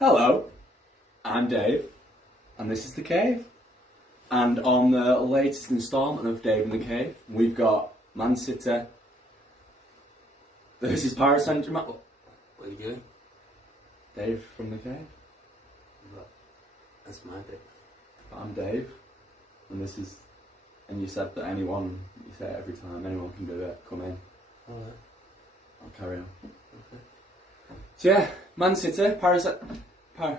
Hello, I'm Dave, and this is The Cave. And on the latest instalment of Dave in the Cave, we've got Man City versus Paris Saint-Germain. What are you doing? Dave from The Cave. That's my bit. I'm Dave, and this is. And you said that anyone, you say it every time, anyone can do it. Come in. Alright. I'll carry on. Okay. So yeah, Man City, Paris Saint-Germain.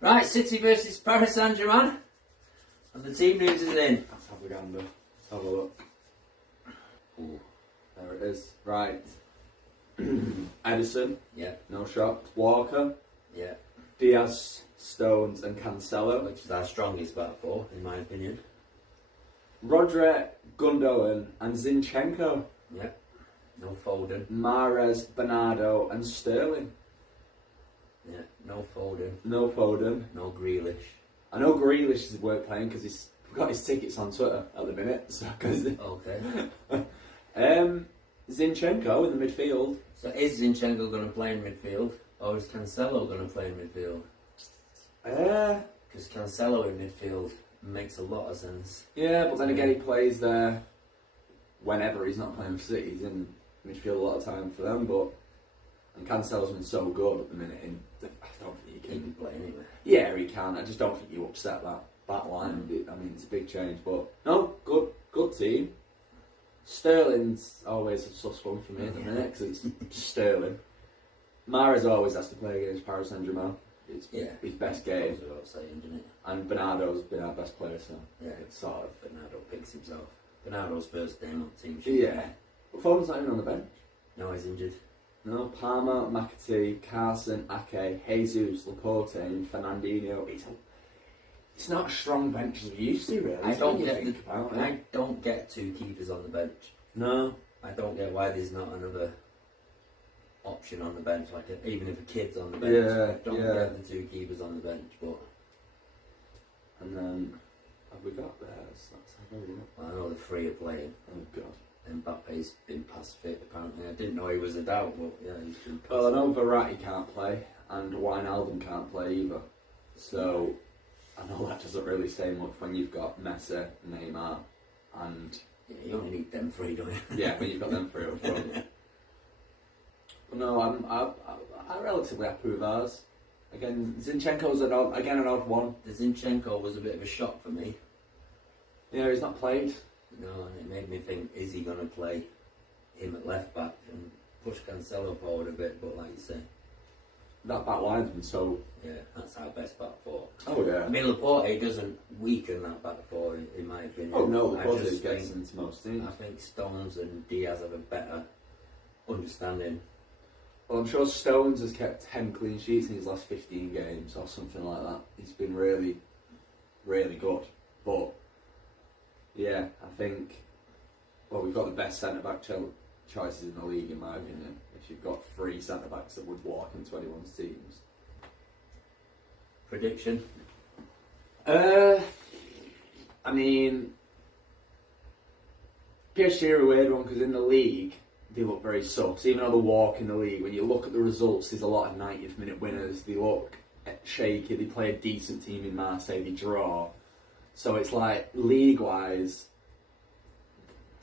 Right, City versus Paris Saint-Germain. And the team news is in. Let's have a gander. Let's have a look. Ooh, there it is. Right. Edison, Yeah, no shock. Walker, yeah. Diaz, Stones, and Cancelo. Which is our strongest back four, in my opinion. Rodri, Gundogan, and Zinchenko. Yeah. No Foden. Mahrez, Bernardo, and Sterling. Yeah. No Foden. No Foden. No Grealish. I know Grealish is worth playing because he's got his tickets on Twitter at the minute. So, Okay. Zinchenko in the midfield. So is Zinchenko going to play in midfield? Or is Cancelo going to play in midfield? Because Cancelo in midfield makes a lot of sense. Yeah, but then again, he plays there whenever he's not playing for City. He's in midfield a lot of time for them, and Cancelo's been so good at the minute. I don't think He he can can. play anyway. Yeah, he can. I just don't think you upset that back line. I mean, it's a big change, but no, good team. Sterling's always a sus one for me at the minute because it's Sterling. Mahrez always has to play against Paris Saint-Germain. It's his best game. Goes without saying, doesn't it? And Bernardo's been our best player, so Yeah. it's sort of. Bernardo picks himself. Bernardo's first game on the team sheet. Yeah. But Foden's not even on the bench. No, he's injured. No, Palmer, McAtee, Carson, Ake, Jesus, Laporte, and Fernandinho. It's not a strong bench as we used to, really. I don't get I don't get two keepers on the bench. No. I don't get why there's not another option on the bench, even if a kid's on the bench. Yeah, I don't get the two keepers on the bench, but. And then, have we got theirs? Let's have a look. I know the three are playing. Oh, God. Mbappe's been past fit, apparently. I didn't know he was a doubt, but yeah, he's been past Well, I know Verratti can't play, and Wijnaldum can't play either. So, I know that doesn't really say much when you've got Messi, Neymar, and... Yeah, you only need them three, don't you? Yeah, when you've got them three up front. But no, I'm relatively happy with ours. Again, Zinchenko's an odd one. The Zinchenko was a bit of a shock for me. Yeah, he's not played. No, and it made me think, is he going to play him at left back and push Cancelo forward a bit? But like you say, That back line's been so... yeah, that's our best back four. Oh, yeah. I mean, Laporte doesn't weaken that back four, in my opinion. Oh, no, I Laporte just gets think- into most teams. I think Stones and Diaz have a better understanding. Well, I'm sure Stones has kept 10 clean sheets in his last 15 games or something like that. He's been really, really good. But, yeah, I think... Well, we've got the best centre-back choices in the league, in my opinion. If you've got three centre-backs that would walk into anyone's teams. Prediction? I mean, PSG are a weird one because in the league they look very sus. Even though they walk in the league, when you look at the results, there's a lot of 90th minute winners. They look shaky. They play a decent team in Marseille. They draw. So it's like league-wise,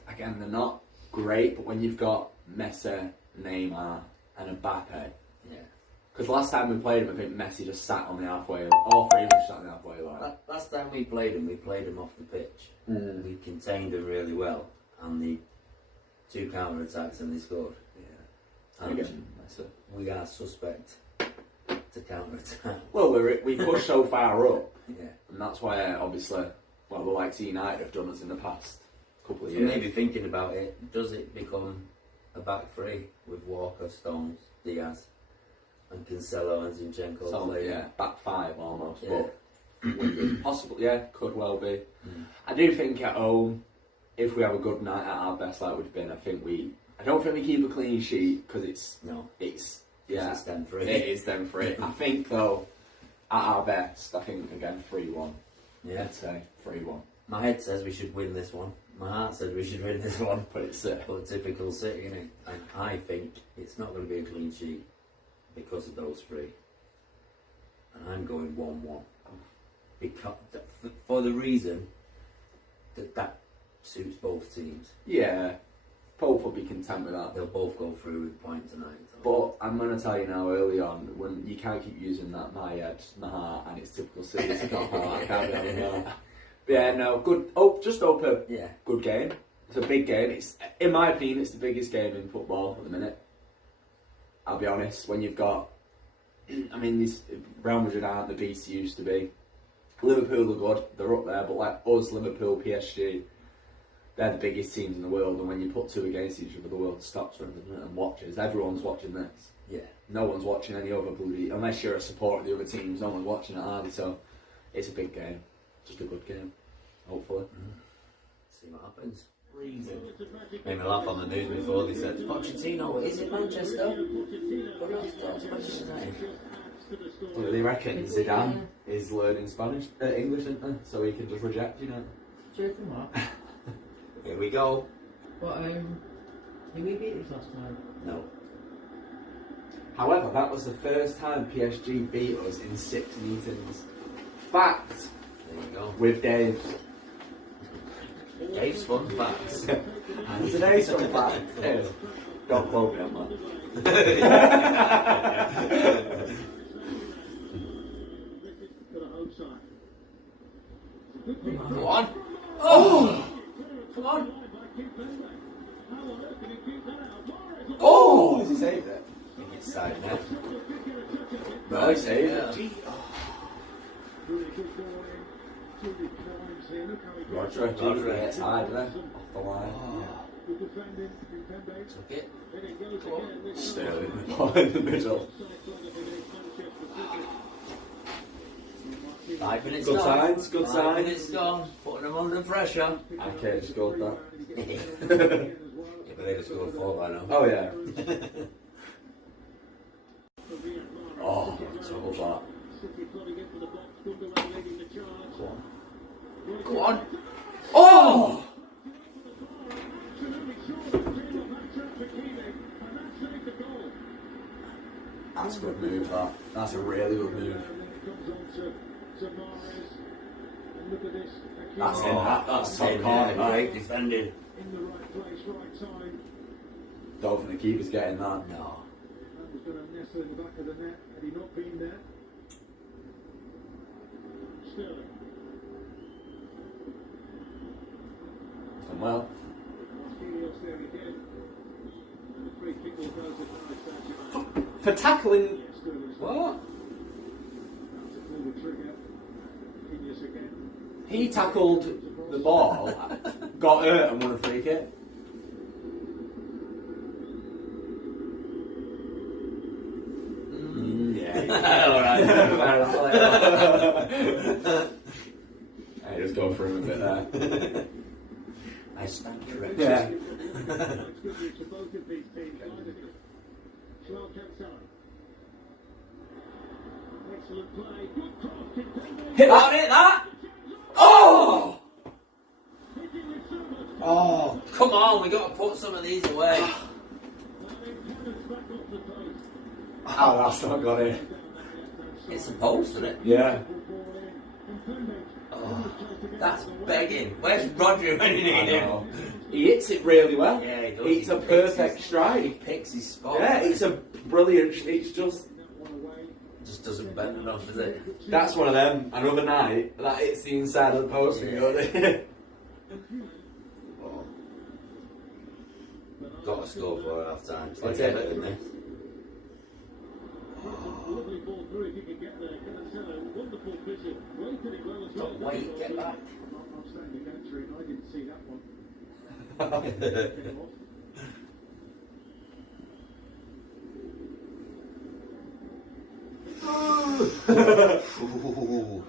again, they're not great. But when you've got Messi, Neymar, and Mbappe. Because last time we played him, I think Messi just sat on the halfway line. All three of them sat on the halfway line. Last time we played him off the pitch. We contained him really well, and the 2 counter attacks and they scored. Yeah. And Again, Messi. we are suspect to counter attack. Well, we pushed so far up, Yeah. and that's why obviously, the likes of United have done us in the past couple of So years. maybe thinking about it, does it become a back three with Walker, Stones, Diaz, and Cancelo and Zinchenko So, playing? yeah, back 5 almost. Yeah. But possible, yeah, could well be. Mm. I do think at home, if we have a good night at our best like we've been, I don't think we keep a clean sheet because it's Yeah, it's them three. It is them three. I think though, at our best, I think again 3-1. Yeah. I'd say 3-1. My head says we should win this one. My heart said we should win this one. But it's But typical City, innit? And I think it's not going to be a clean sheet because of those 3. And I'm going 1-1. Because, for the reason that suits both teams. yeah. Both will be content with that. They'll both go through with points tonight. But I'm going to tell you now early on, when you can't keep using that my head, my heart, and it's typical City. I can't be having that. But yeah, no, good. Just hope a good game. It's a big game. It's, in my opinion, it's the biggest game in football at the minute. I'll be honest. When you've got, these Real Madrid aren't the beasts they used to be. Liverpool are good. They're up there, but like us, Liverpool, PSG. They're the biggest teams in the world, and when you put 2 against each other, the world stops and watches. Everyone's watching this. Yeah. No one's watching any other bloody... Unless you're a supporter of the other teams, no one's watching it, are they? So, it's a big game. Just a good game. Hopefully. See what happens. Made me laugh on the news before they said, Pochettino, is it Manchester? But no, it's Manchester United. Do they reckon Zidane is learning English, isn't they? So he can just reject, Do you reckon what? Here we go. But, did we beat us last time? No. However, that was the first time PSG beat us in 6 meetings. Fact! There you go. With Dave. Dave's fun facts. And today's fun fact is... Don't quote me on that. Go on. Oh! Come on. Oh! Has he saved it? I think it's side net. No, he saved Yeah. it. Gee. Roger gets high there. Off the line. Took it. Sterling in the middle. 5 minutes Good gone. signs, good 5 signs. minutes gone. Putting them under pressure. Okay, scored that. Yeah, but they'd have scored 4 by now. Oh yeah. Oh, total that. Go on. Oh! That's a good move, that. That's a really good move. That's in that. That's top corner, that. Great defending. Don't think the keeper's getting that. No. Done well. For tackling. What? He tackled the ball, got hurt, and won a free kick. Yeah. Alright. Hey, just go for him a bit there. I stand corrected. Yeah. Hit that! Hit that! Oh! Oh, come on, we got to put some of these away. Oh, that's not got it. It's a post, isn't it? Yeah. Oh, that's begging. Where's Roger when you I need him? know. He hits it really well. Yeah, he does. It's He a picks perfect He strike. picks his spot. Yeah, it's a brilliant. It's Just doesn't bend enough, does it? that's one of them. Another night that hits the inside of the post and goes in. Oh. Got to score for half time. It's like That's it. Everton, this. Stop, wait, get back. Ooh.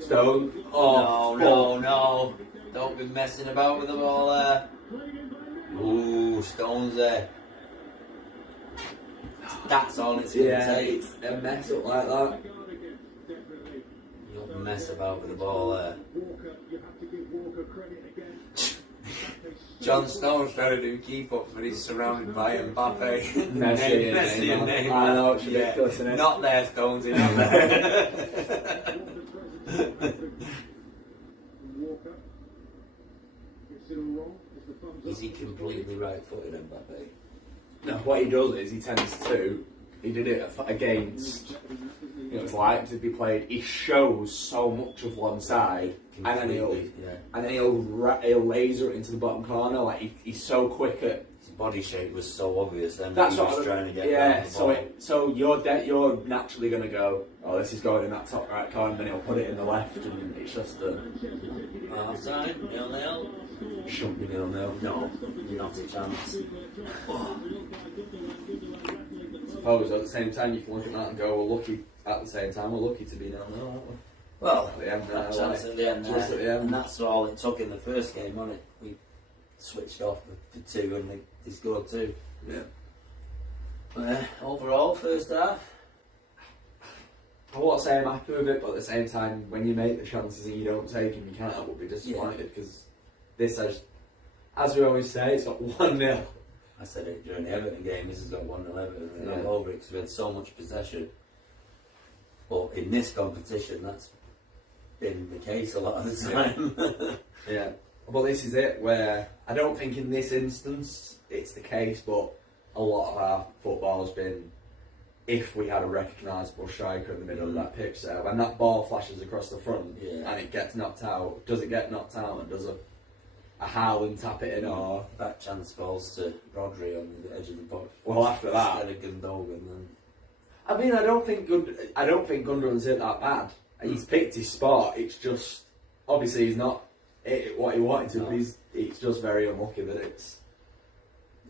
Stone. Oh, No. Don't be messing about with the ball there. Ooh, Stone's there. That's all it's going to Yeah, take. it's a mess up like that. You don't mess about with the ball there. John Stone's trying to do keep up, but he's surrounded by Mbappe, Messi and Neymar. I know, it's ridiculous, isn't it? Not there, Stones, not there. Is he completely right-footed, Mbappe? No, what he does is he tends to. He did it against. It was like to be played. He shows so much of one side, and then he'll laser it into the bottom corner. Like he's so quick at. His body shape was so obvious then. That's he what was trying to get yeah. around the ball. So you're naturally gonna go. Oh, this is going in that top right corner, and then he'll put it in the left, and it's just a. Half time, 0-0. Shouldn't be 0-0. No, not a chance. Suppose at the same time you can look at that and go, we're lucky. At the same time, we're lucky to be 0-0, aren't we? Well, At the end, that chance at the end there. Just at the end. And that's all it took in the first game, wasn't it? We switched off for 2 and they scored 2. Yeah. But overall, first half. I won't say I'm happy with it, but at the same time, when you make the chances and you don't take them, you can't help but be disappointed because this has, as we always say, it's got 1-0. I said it during the Everton game, this has got 1-0 Everton, and Yeah. I'm over it because we had so much possession. But in this competition, that's been the case a lot of the time. Yeah. But this is it, where I don't think in this instance it's the case, but a lot of our football has been, if we had a recognisable striker in the middle of that pitch, so when that ball flashes across the front and it gets knocked out, does it get knocked out and does a Haaland tap it in, or That chance falls to Rodri on the edge of the box. well after that? Instead of Gundogan, then. I mean, I don't think Gundogan's hit that bad. He's picked his spot. It's just obviously he's not hit what he wanted to. No. But it's just very unlucky that it's.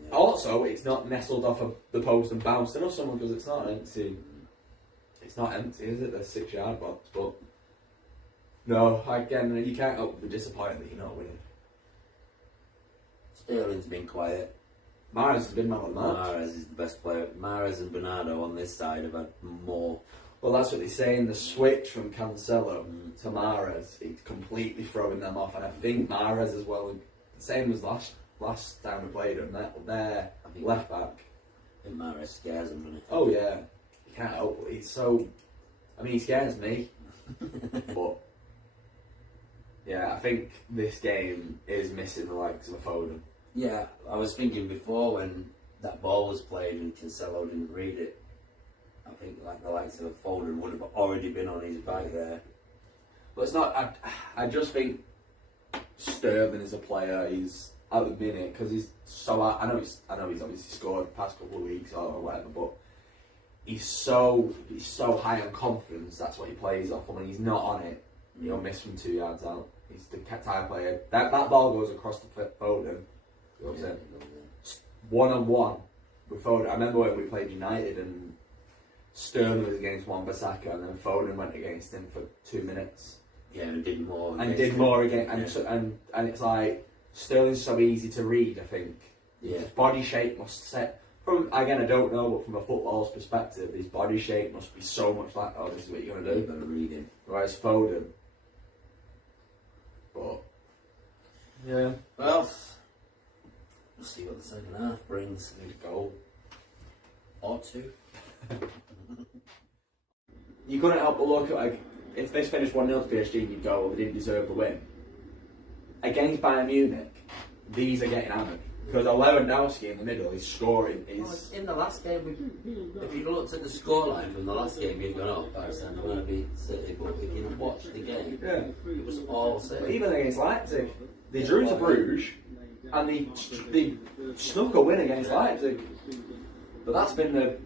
Yeah. Also, it's not nestled off of the post and bounced in or someone because it's not empty. It's not empty, is it? The 6-yard box, but no. Again, you can't help but be disappointed that you're not winning. Sterling's been quiet. Mahrez has been man of the match. Mahrez is the best player. Mahrez and Bernardo on this side have had more. Well, that's what they're saying. The switch from Cancelo to Mahrez, it's completely throwing them off, and I think Mahrez as well. Same as last time we played him. Their left back. I think Mahrez scares them, doesn't he? Oh yeah, you can't help it. He's so. I mean, he scares me. But yeah, I think this game is missing the likes of a Foden. Yeah, I was thinking before when that ball was played and Cancelo didn't read it. I think like the likes of a Foden would have already been on his back there. But it's not. I just think Sterling is a player. He's at the minute because he's so. I know he's obviously scored the past couple of weeks or whatever, but he's so high on confidence. That's what he plays off. And when he's not on it, he'll miss from 2 yards out. He's the type player. That ball goes across the Foden. Goes in. 1-on-1 with Foden. I remember when we played United and Sterling was against Wan-Bissaka and then Foden went against him for 2 minutes. Yeah, and did more. And did more again. And, Yeah. so, and it's like, Sterling's so easy to read, I think. Yeah. His body shape must set. Again, I don't know, but from a footballer's perspective, his body shape must be so much like, oh, this is what you're going to You've do. got to read him. Whereas Foden. But, yeah. Well, we'll see what the second half brings. Need a goal. Or two. You couldn't help but look at, like, if this finished 1-0 to PSG, you'd go, well, they didn't deserve the win. Against Bayern Munich, these are getting hammered. Because Lewandowski in the middle is scoring. In the last game, if you looked at the scoreline from the last game, you'd go, oh, Paris Saint-Germain to beat City. But if you watched the game, it was all City. Even against Leipzig, they drew to Bruges and they snuck a win against Leipzig. But that's been the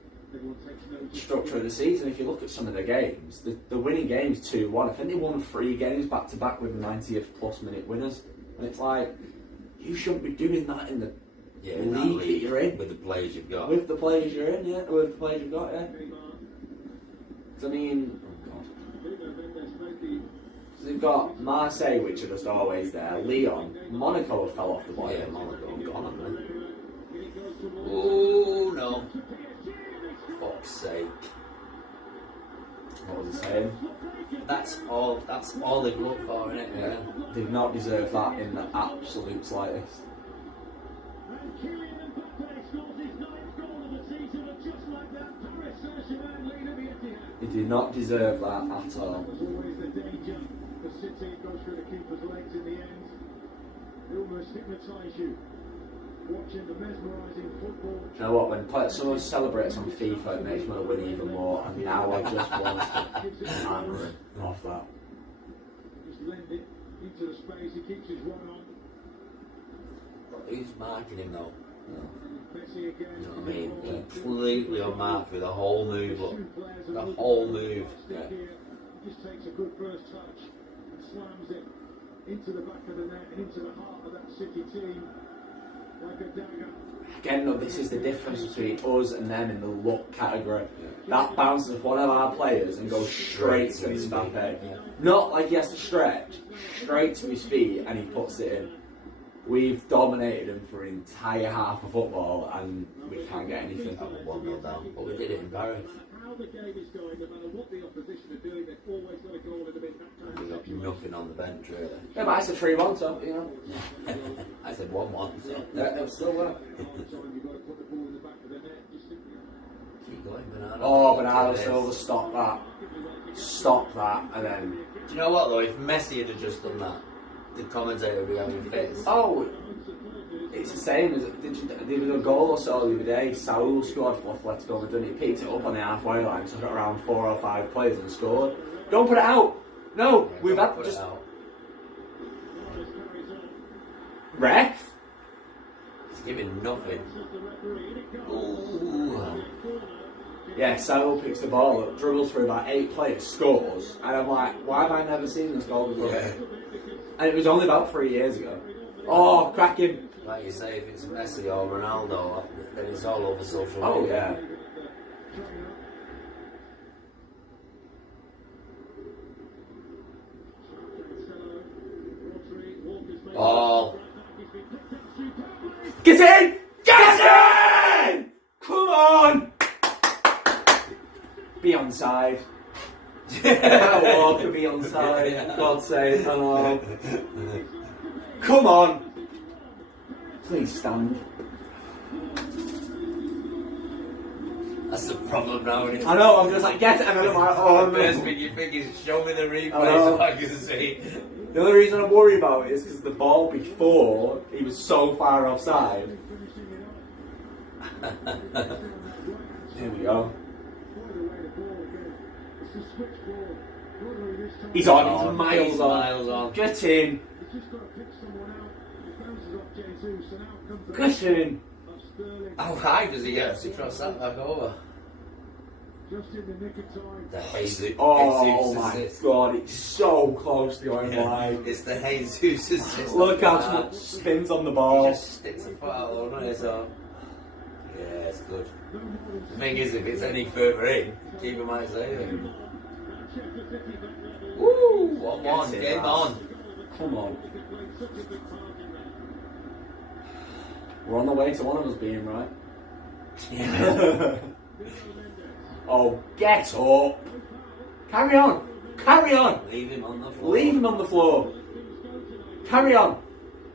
structure of the season. If you look at some of the games, the winning games 2-1. I think they won 3 games back to back with 90th plus minute winners. And it's like, you shouldn't be doing that in the league that you're in. With the players you've got. With the players you're in, yeah. With the players you've got, yeah. Because I mean, oh God. So they've got Marseille, which are just always there. Lyon, Monaco have fell off the bottom. Yeah, Monaco have gone, haven't they? Oh no! Fuck's sake! What was I saying? That's all they've looked for, innit? Yeah. They've not deserved that in the absolute slightest. They did not deserve that at all. You know what, when someone celebrates on FIFA, it makes me want to win even more, and now I just want to hammer him off that. Just lend it into the space, he keeps his run on. Who's marking him though? Messi again. You know what I mean? Completely unmarked with the whole move, look. The whole move. Yeah. He just takes a good first touch and slams it into the back of the net and into the heart of that City team. Like a dagger. Again, look, this is the difference between us and them in the luck category. That bounces off one of our players and goes straight to his Mbappe. Not like he has to stretch, straight to his feet and he puts it in. We've dominated him for an entire half of football and we can't get anything. 1-0 down, but we did it in Paris. How the game is going, no matter what the opposition are doing, they've always got a goal in the mid. We got nothing on the bench, really. Yeah, but I said 3-1, so, you know. I said 1-1, so. They'll still work. Keep going, Bernardo. Oh, Bernardo Silva, stop that. Stop that, and then... Do you know what, though? If Messi had just done that, the commentator would be having fits. Oh, it's the same as there was a goal or so the other day. Saul scored for Atletico Madrid. He picked it up on the halfway line, took it around 4 or 5 players and scored. Don't put it out. No, Yeah, we've had put just it out. ref. He's giving nothing. Ooh. Yeah, Saul picks the ball up, dribbles through about 8 players, scores, and I'm like, why have I never seen this goal before? Yeah. And it was only about 3 years ago. Oh, cracking! Like you say, if it's Messi or Ronaldo, then it's all over social media. Oh yeah. Ball. Get in! Get in! Come on! Be onside. Walker be onside. God's sake, hello. Come on! Please stand. That's the problem now. Isn't it? I know, I'm just like, get it, and then I'm like, oh The first no. thing you think is show me the replay know. so I can see. The only reason I worry about it is because the ball before, he was so far offside. Here we go. He's on, he's miles He's on. miles on. Get in. Get in. How high does he get to cross that back over? Just in the nick of time. The Jesus. Oh Jesus my assist. god, it's so close to going wide. It's the Jesus assist. Look how much spins on the He ball. just sticks a foot out on it, so. Yeah, it's good. The thing is, if it's any further in, keeper might save it. Woo! 1-1, Get it, game lads. on. Come on. We're on the way to one of us being right. Oh, get up! Carry on! Carry on! Leave him on the floor. Leave him on the floor. Carry on.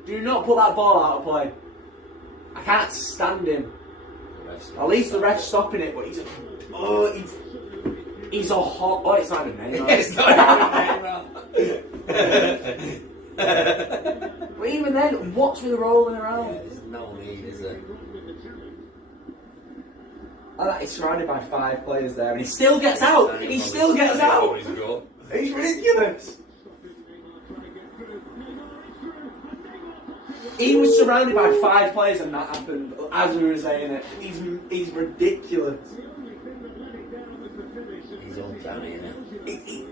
Do not put that ball out of play. I can't stand him. At least the ref's stopping it, but he's a hot. Oh, it's not even Neymar. It's not even Neymar. But even then, what's with the rolling around? Yeah, there's no need, is there? I like he's surrounded by 5 players there, and he still gets out. He still gets out. He's ridiculous. He was surrounded by 5 players, and that happened as we were saying it. He's ridiculous. He's uncanny, isn't it?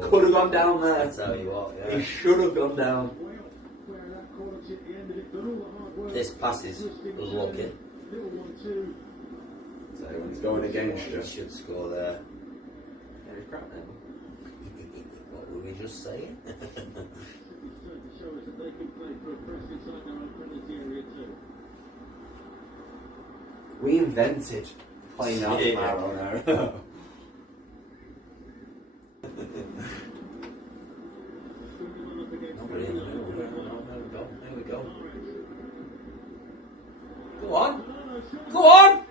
Could have gone down there. I tell you what, yeah. He should have gone down. This pass is lucky. So when he's going against He you. should score there. Yeah, he's crap now. What were we just saying? We invented playing out Yeah. Maradona. Nobody in the middle. There we go. Go on. Go on.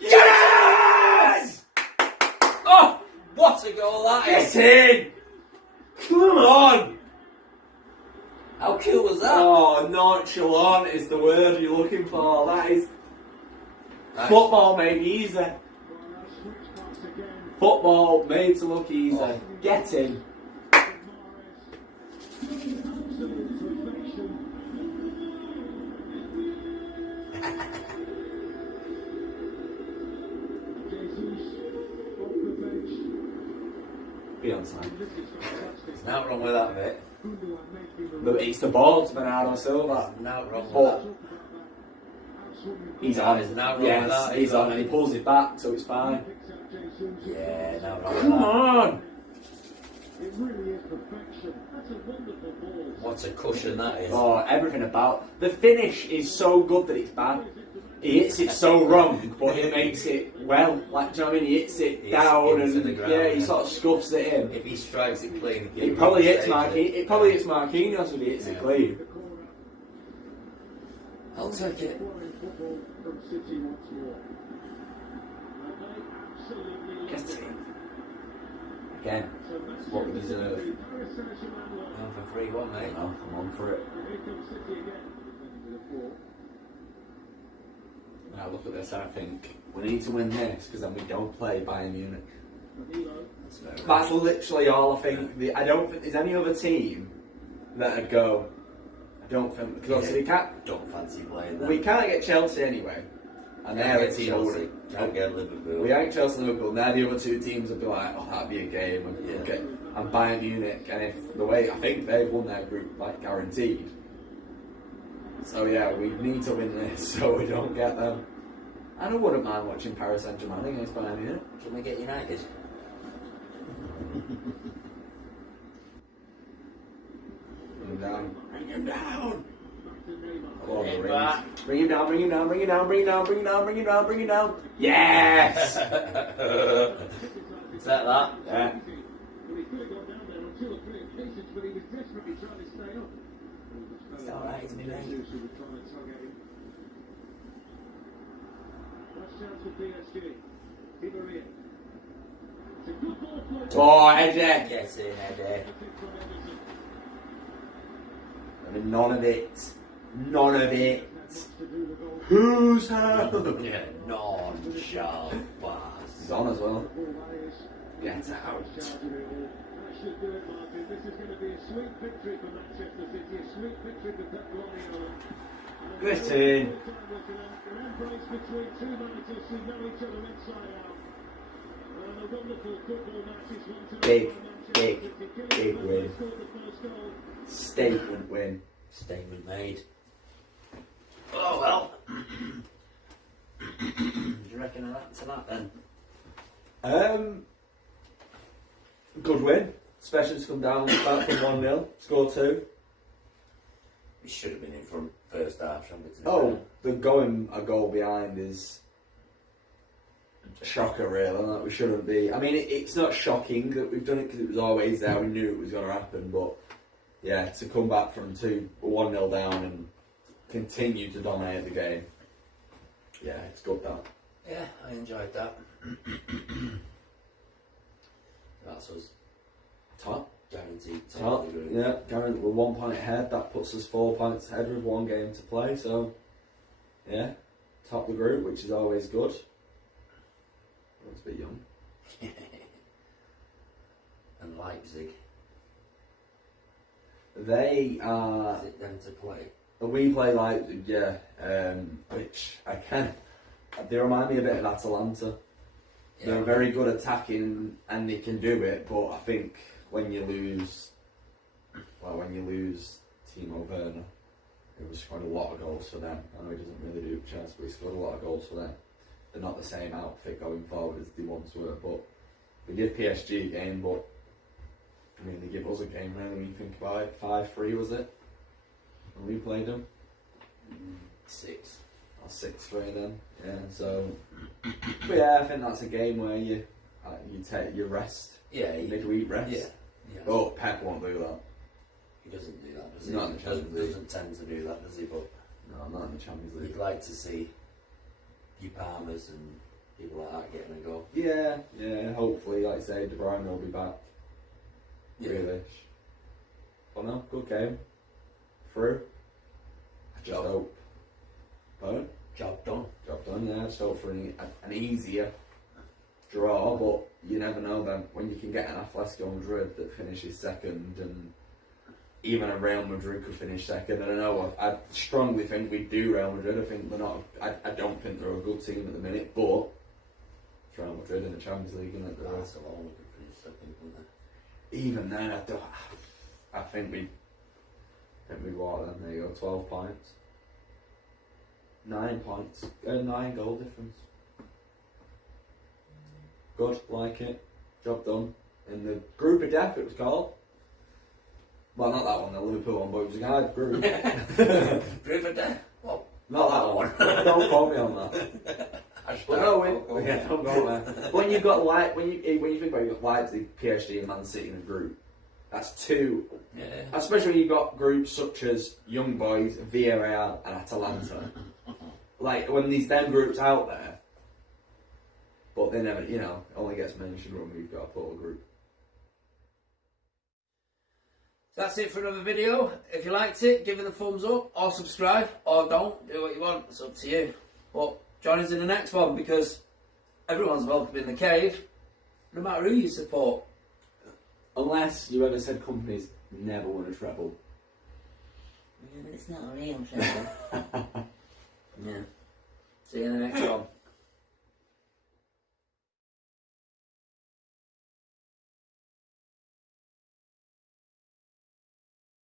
Yes! Oh, what a goal that is. Get in! Come on! How cool was that? Oh, nonchalant is the word you're looking for. That is Nice. football made easy. Football made to look easy. Oh. Get in. Be on time. There's nothing wrong with that bit. It's the ball to Bernardo Silva. There's nothing wrong with But that. he's on. There's nothing wrong with Yes, that. he's on, and he pulls it back, so it's fine. Yeah, nothing wrong with Come that. on! It really is perfection. That's a wonderful ball. What a cushion that is. Oh, everything about the finish is so good that it's bad. He hits it so wrong, but he makes it well. Like, do you know what I mean? He hits it He hits down, it into and the ground, yeah, he yeah. sort of scuffs it in. If he strikes it clean, It probably hits Marquinhos if he hits it clean. I'll take it. Scoring football from City once more. And they absolutely Get love it. in. Again, So Messi what we deserve. Paris Saint-Germain lost. Going for 3-1, mate. Oh, I'm on for it. Here comes City again. With a 4. Now look at this. I think we need to win this because then we don't play Bayern Munich. Danilo. That's fair. That's literally all I think. I don't think there's any other team that'd go. I don't think because obviously Don't fancy playing that. we can't get Chelsea anyway, and they're a team. Chelsea. Can't get Liverpool. We ain't Chelsea and Liverpool. Now the other 2 teams would be like, oh, that'd be a game. And, Yeah. okay, and Bayern Munich, and if the way I think they've won their group like guaranteed. So yeah, we need to win this so we don't get them. And I wouldn't mind watching Paris Saint-Germain against Bayern Munich. Can we get United? Bring him down. Bring him down. Bring him back. Bring him down. Bring him down. Bring him down. Bring him down. Bring him down. Bring him down. Bring him down. Yes. Is that that? Yeah. Well, he could have gone down there on 2 or 3 occasions, but he was desperately trying to stay up. It's alright, it's me, mate. Jesus who was trying to tug at him. Last chance for PSG. Di Maria. It's a good ball for Oh, Eddie. Get in, Eddie. from Everton. I mean, none of it. None of it. Wants to do the goal. Who's her? Yeah, non-sharp pass. He's on as well. Ball that is. Get out. Charge of it all. That should do it, Martin. This is going to be a sweet victory for Manchester City, a sweet victory for Pep Guardiola. Get in. An embrace between 2 managers who know each other inside out. And a wonderful football match is one to Big, watch by big, Manchester City. big Kylian win. Mbappe scored the first goal. Statement win. Statement made. Oh well. Do you reckon that to that then? Good win. Especially to come down back from 1-0, score 2. We should have been in front first half, shouldn't we? to be Oh, fair? the going a goal behind is a shocker, really. Like, we shouldn't be. I mean, it's not shocking that we've done it because it was always there. We knew it was going to happen, but yeah, to come back from 1-0 down and continue to dominate the game. Yeah, it's good that. Yeah, I enjoyed that. That's us Top. guaranteed Top. of the group. Yeah, guaranteed. We're 1 point ahead. That puts us 4 points ahead with 1 game to play. So, yeah, top the group, which is always good. Looks a bit young. And Leipzig, They are. is it them to play? We play Leipzig, yeah, which they remind me a bit of Atalanta. Yeah. They're very good attacking and they can do it, but I think when you lose Timo Werner, it was scored a lot of goals for them. I know he doesn't really do chance, but he scored a lot of goals for them. They're not the same outfit going forward as they once were, but they give PSG a game, but I mean, they give us a game really when you think about it. 5-3 was it? When we played them? 6. Or 6-3 then. Yeah, so. But yeah, I think that's a game where you take your rest. Yeah, Midweek rest. Yeah. Yeah. Oh, Pep won't do that. He doesn't do that, does He's he? not in the Champions League. Doesn't tend to do that, does he? But No, not in the Champions League. you'd like to see your Palmers and people like that getting a goal. Yeah, hopefully, like I say, De Bruyne will be back. Yeah. Grealish. But no, good game. Through. I just Job. hope. Pardon? Job done. Job done, yeah. Just hope for an easier draw, but you never know then when you can get an Atletico Madrid that finishes second, and even a Real Madrid could finish second. I don't know. I strongly think we do Real Madrid. I think they're not. I don't think they're a good team at the minute, but it's Real Madrid in the Champions League, isn't it? Barcelona could finish second, couldn't they? Even then, I think we what then? There you go, 12 points. 9 points. 9 goal difference. Good, like it. Job done. In the group of death, it was called. Well, not that one, the Liverpool one, but it was a guide group. Group of death? Well, Not that one. Don't quote me on that. But no, yeah, don't go there. When you've got when you think about it, you've got Leipzig, PSG, and Man City in a group. That's 2. Yeah. Especially when you've got groups such as Young Boys, Villarreal, and Atalanta. Like when these them groups out there, but they never, only gets mentioned when we've got a total group. That's it for another video. If you liked it, give it a thumbs up, or subscribe, or don't. Do what you want. It's up to you. But join us in the next one, because everyone's welcome in the cave, no matter who you support. Unless you ever said companies never won a treble. Yeah, but it's not a real treasure. Yeah. See you in the next one.